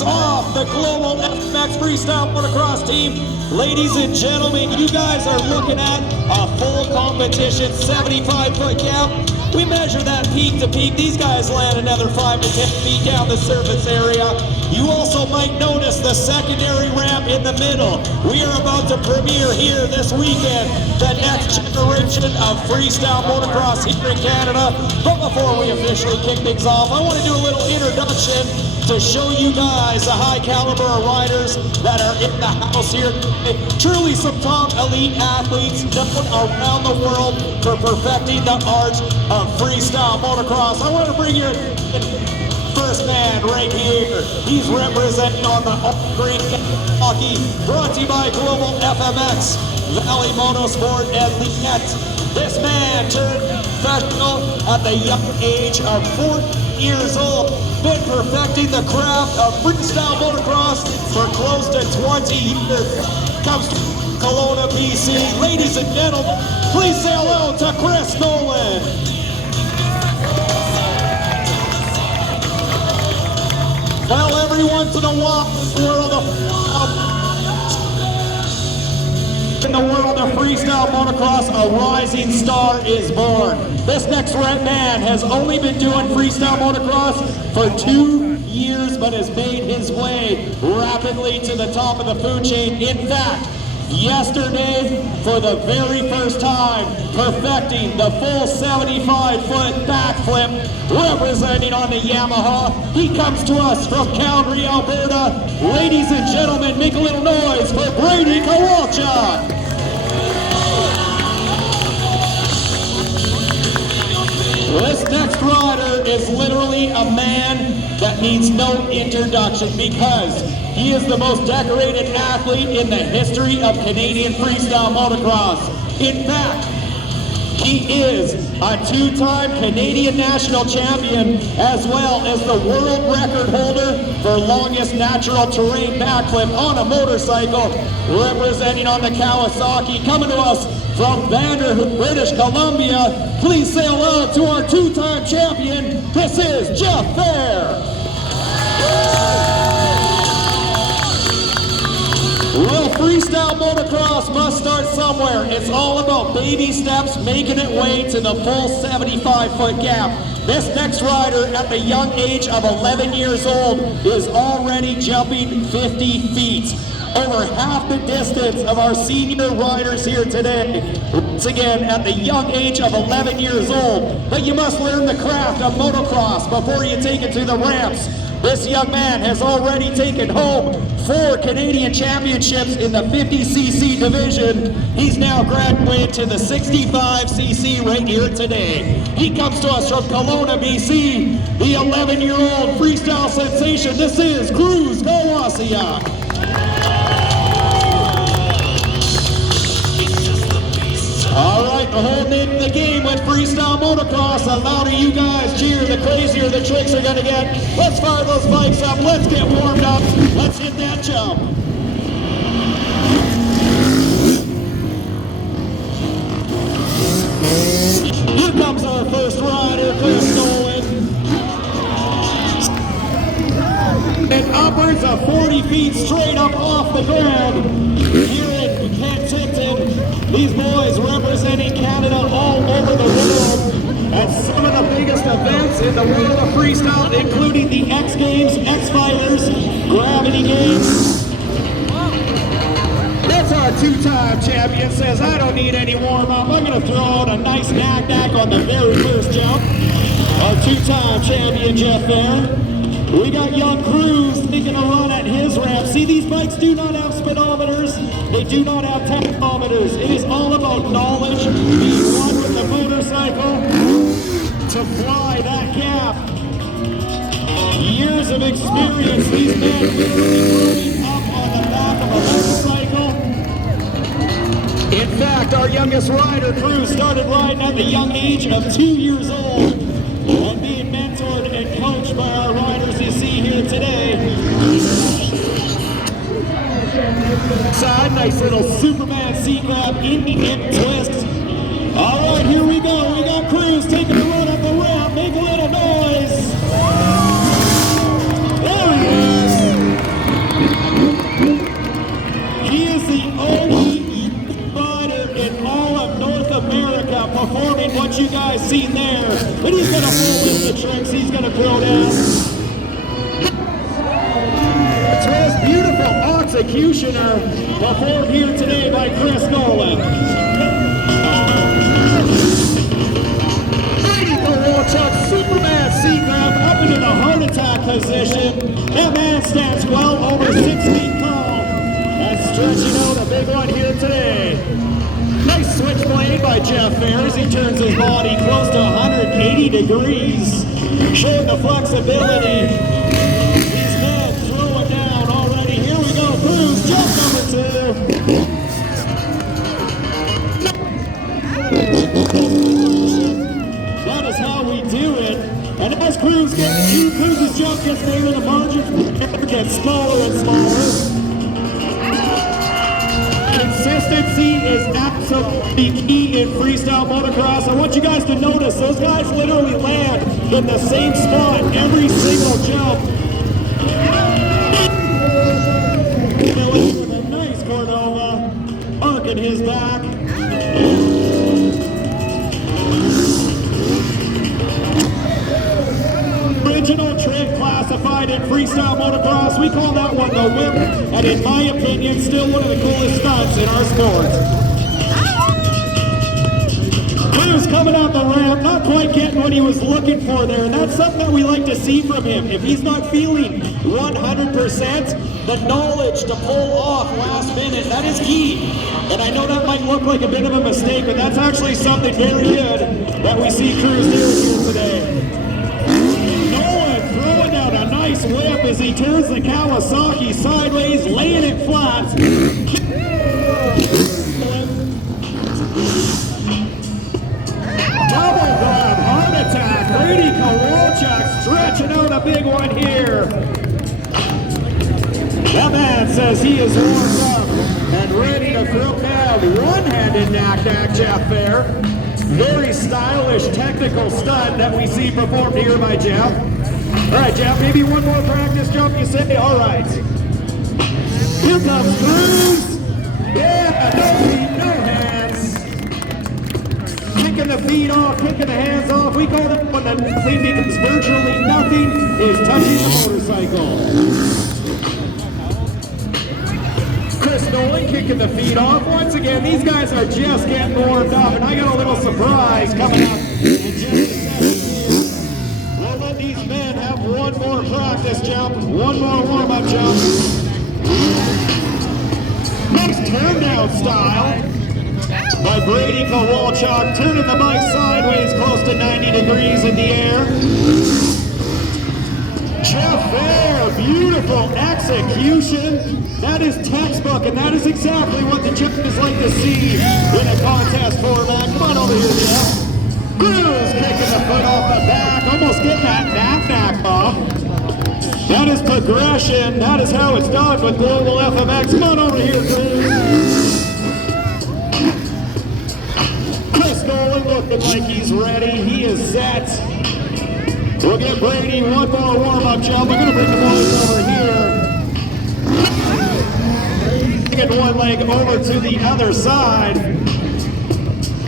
kicks off the Global FMX Freestyle Motocross team. Ladies and gentlemen, you guys are looking at a full competition 75-foot gap. We measure that peak to peak. These guys land another 5 to 10 feet down the surface area. You also might notice the secondary ramp in the middle. We are about to premiere here this weekend the next generation of freestyle motocross here in Canada. But before we officially kick things off, I want to do a little introduction to show you guys the high caliber of riders that are in the house here. Truly some top elite athletes known around the world for perfecting the art of freestyle motocross. I want to bring your first man right here. He's representing on the green hockey, brought to you by Global FMX, Valley Motorsport, and Linet. This man turned professional at the young age of 14 years old. Been perfecting the craft of freestyle motocross for close to 20 years. Comes to Kelowna, BC. Ladies and gentlemen, please say hello to Chris Nolan. Well, every once in a while, in the world of freestyle motocross, a rising star is born. This next man has only been doing freestyle motocross for 2 years, but has made his way rapidly to the top of the food chain. In fact, yesterday, for the very first time, perfecting the full 75-foot backflip, representing on the Yamaha. He comes to us from Calgary, Alberta. Ladies and gentlemen, make a little noise for Brady Kowalczyk. This next rider is literally a man that needs no introduction because he is the most decorated athlete in the history of Canadian freestyle motocross. In fact, he is a 2-time Canadian national champion as well as the world record holder for longest natural terrain backflip on a motorcycle, representing on the Kawasaki. Coming to us from Vanderhoof, British Columbia, please say hello to our 2-time champion. This is Jeff Fair. Well, freestyle motocross must start somewhere. It's all about baby steps, making it way to the full 75-foot gap. This next rider at the young age of 11 years old is already jumping 50 feet. Over half the distance of our senior riders here today. Once again, at the young age of 11 years old. But you must learn the craft of motocross before you take it to the ramps. This young man has already taken home 4 Canadian championships in the 50cc division. He's now graduated to the 65cc right here today. He comes to us from Kelowna, BC, the 11-year-old freestyle sensation. This is Cruz Kowalczyk. All right, the whole name of the game with freestyle motocross. The louder you guys cheer, the crazier the tricks are gonna get. Let's fire those bikes up. Let's get warmed up. Let's hit that jump. Here comes our first rider, Chris Nolan. And upwards of 40 feet straight up off the ground. Here in Penticton. These boys representing Canada all over the world at some of the biggest events in the world of freestyle, including the X Games, X Fighters, Gravity Games. That's our 2-time champion. Says, I don't need any warm-up. I'm going to throw out a nice knack-knack on the very first jump. Our 2-time champion, Jeff Fair. We got young Cruz taking a run at his ramp. See, these bikes do not have speedometers. They do not have tachometers. It is all about knowledge, being one with the motorcycle to fly that gap. Years of experience, these men growing up on the back of a motorcycle. In fact, our youngest rider, Cruz, started riding at the young age of 2 years old and being mentored and coached by our riders you see here today. Side, nice little Superman C-grab, Indian twist. All right, here we go. We got Cruz taking a run up the ramp. Make a little noise. There he is. He is the only fighter in all of North America performing what you guys seen there. But he's got a full list of tricks he's going to throw down. This beautiful executioner performed here today by Chris Nolan. Brady Kowalczyk, Superman C-grab up into the heart attack position. That man stands well over 6 feet tall. That's stretching out a big one here today. Nice switchblade by Jeff Fair as he turns his body close to 180 degrees, showing the flexibility. These men throwing down already. Here we go, Cruz, jump number 2. That is how we do it. And as Cruz's jump gets bigger, the margin gets smaller and smaller. Consistency is absolutely key in freestyle motocross. I want you guys to notice those guys literally land in the same spot every single jump. With a nice Cordova, arcing his back. Original trick classified in freestyle motocross. We call that one the whip, and in my opinion, still one of the coolest stunts in our sport. Cruz coming out the ramp, not quite getting what he was looking for there, and that's something that we like to see from him. If he's not feeling 100%, the knowledge to pull off last minute, that is key. And I know that might look like a bit of a mistake, but that's actually something very good that we see Cruz do here today. Throwing out a nice whip as he turns the Kawasaki sideways, laying it flat. Double grab, heart attack. Brady Kowalczyk stretching out a big one here. That man says he is warmed up and ready to throw down one-handed knack-knack Jeff Fair. Very stylish technical stunt that we see performed here by Jeff. All right, Jeff, maybe one more practice jump, you say? All right. Here comes Cruz. Yeah, no feet, no hands. Kicking the feet off, kicking the hands off. We call that one the nothing because virtually nothing is touching the motorcycle. Chris Nolan kicking the feet off. Once again, these guys are just getting warmed up, and I got a little surprise coming up in just a second. These men have one more practice jump, one more warm-up jump. Nice turn down style by Brady Kowalczyk, turning the bike sideways close to 90 degrees in the air. Jeff Fair, beautiful execution. That is textbook, and that is exactly what the judges like to see in a contest format. Come on over here, Jeff. Cruz kicking the foot off the back, almost getting that knack-knack off. That is progression. That is how it's done with Global FMX. Come on over here, Cruz. Chris Nolan looking like he's ready. He is set. We'll get Brady one more warm-up jump. We're going to bring the boys over here. Taking one leg over to the other side.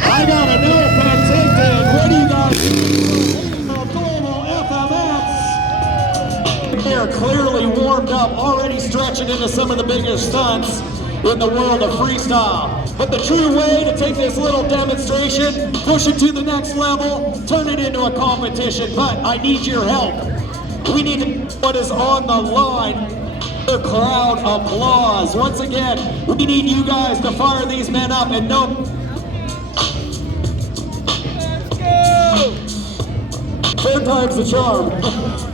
I gotta know, Penticton, what do you guys think of Global FMX? They are clearly warmed up, already stretching into some of the biggest stunts in the world of freestyle. But the true way to take this little demonstration, push it to the next level, turn it into a competition. But I need your help. We need to know what is on the line. The crowd applause. Once again, we need you guys to fire these men up and know. Third time's the charm.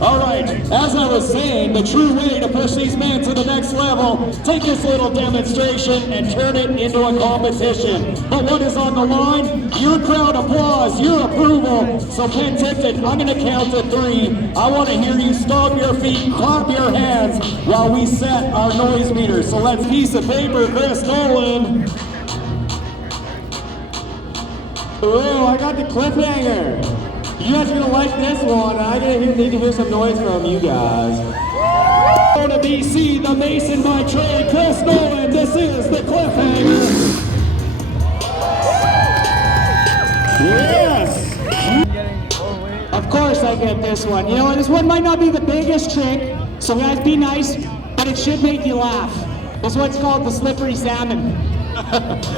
All right, as I was saying, the true way to push these men to the next level, take this little demonstration and turn it into a competition. But what is on the line? Your crowd applause, your approval. So Penticton, I'm gonna count to 3. I wanna hear you stomp your feet, clap your hands while we set our noise meter. So let's piece of paper, Chris Nolan. Oh, I got the cliffhanger. You guys are gonna like this one. I'm gonna need to hear some noise from you guys. Kelowna, BC, the Mason by trade, Chris Nolan. This is the Cliffhanger. Yes! Of course I get this one. You know, this one might not be the biggest trick, so guys be nice, but it should make you laugh. This one's called the slippery salmon.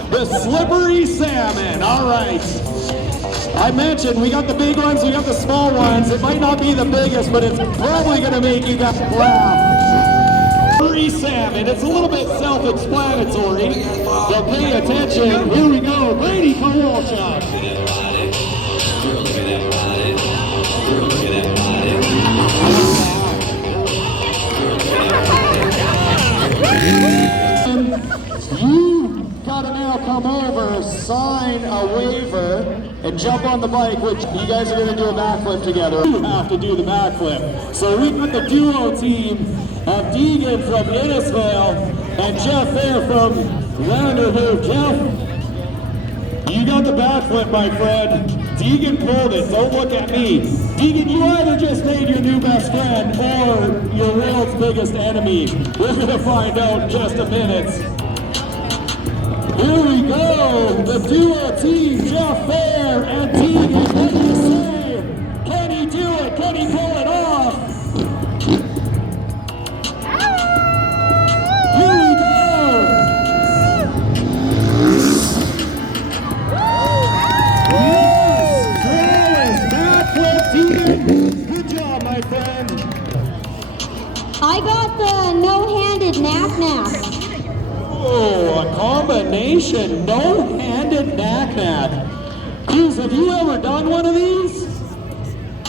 The slippery salmon, all right. I mentioned we got the big ones, we got the small ones. It might not be the biggest, but it's probably gonna make you guys laugh. Slippery salmon, it's a little bit self-explanatory, but pay attention. Here we go, Brady Kowalchuk. You gotta now come over, sign a waiver, and jump on the bike, which you guys are gonna do a backflip together. You have to do the backflip. So we've got the duo team of Deegan from Innisfail and Jeff Fair from Vanderhoof. Jeff, you got the backflip, my friend. Deegan pulled it, don't look at me. Deegan, you either just made your new best friend or your world's biggest enemy. We're gonna find out in just a minute. Here we go, the duo team, Jeff Fair and Deegan. What do you say? Can he do it? Can he pull it off? Here we go. Good job, my friend. I got the no-handed knack-knack. Oh, a combination no-handed knack-knack. Cruz, have you ever done one of these?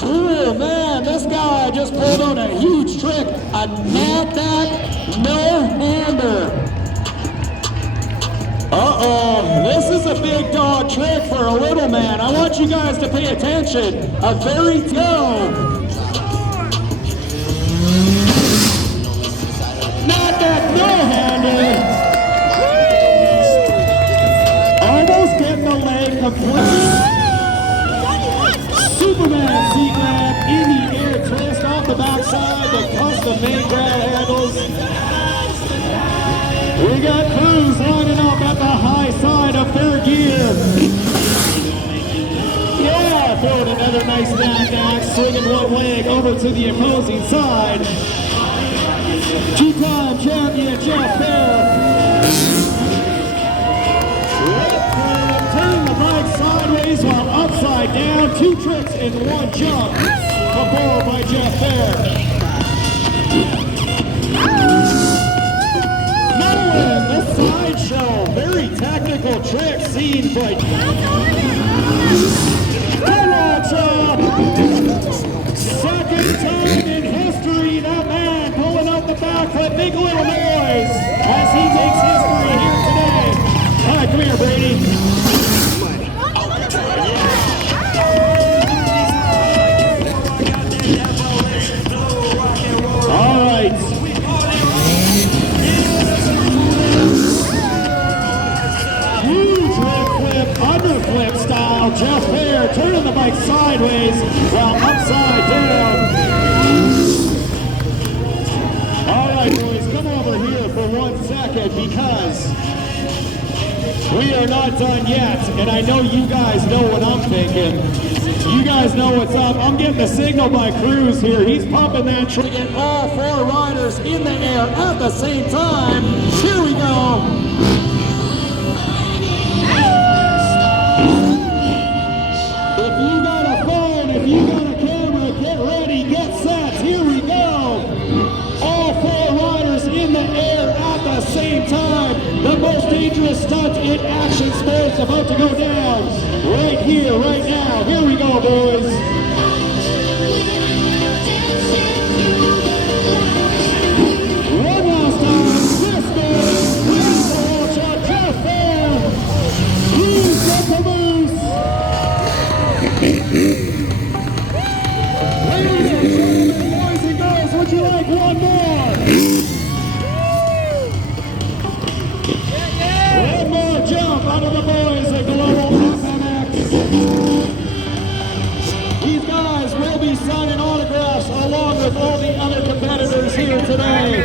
Oh man, this guy just pulled out a huge trick. A knack-knack no-hander. Uh-oh, this is a big dog trick for a little man. I want you guys to pay attention. A very Knack-knack no-hander. Almost getting the leg complete. Superman C-grab in the air twist off the backside, the custom main grab handles. We got Cruz lining up at the high side of third gear. Yeah, throwing another nice knack-knack, swinging one leg over to the opposing side. Two-time champion Jeff Fair. Turning the bike sideways while upside down. Two tricks in one jump. Performed by Jeff Fair. The sideshow, very technical trick seen by second time in history, that man pulling out the backflip, make a little noise as he takes history here today. All right, come here, Brady. All right. Underflip style, Jeff Fair turning the bike sideways while upside down. All right, boys, come over here for 1 second because we are not done yet, and I know you guys know what I'm thinking. You guys know what's up. I'm getting the signal by Cruz here. He's pumping that trick. Get all four riders in the air at the same time. Here we go. If you got a camera, get ready, get set, here we go. All four riders in the air at the same time. The most dangerous stunt in action sports about to go down. Right here, right now. Here we go, boys. One last time. This goes. Jeff Fair. He's got the moose. Boys and girls, would you like one more? One more jump out of the boys at Global FMX. These guys will be signing autographs along with all the other competitors here today.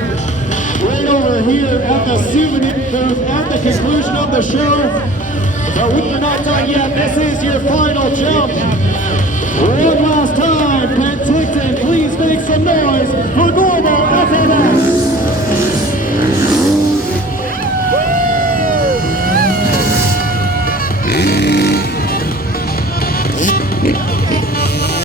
Right over here at the souvenir booth at the conclusion of the show. But we are not done yet.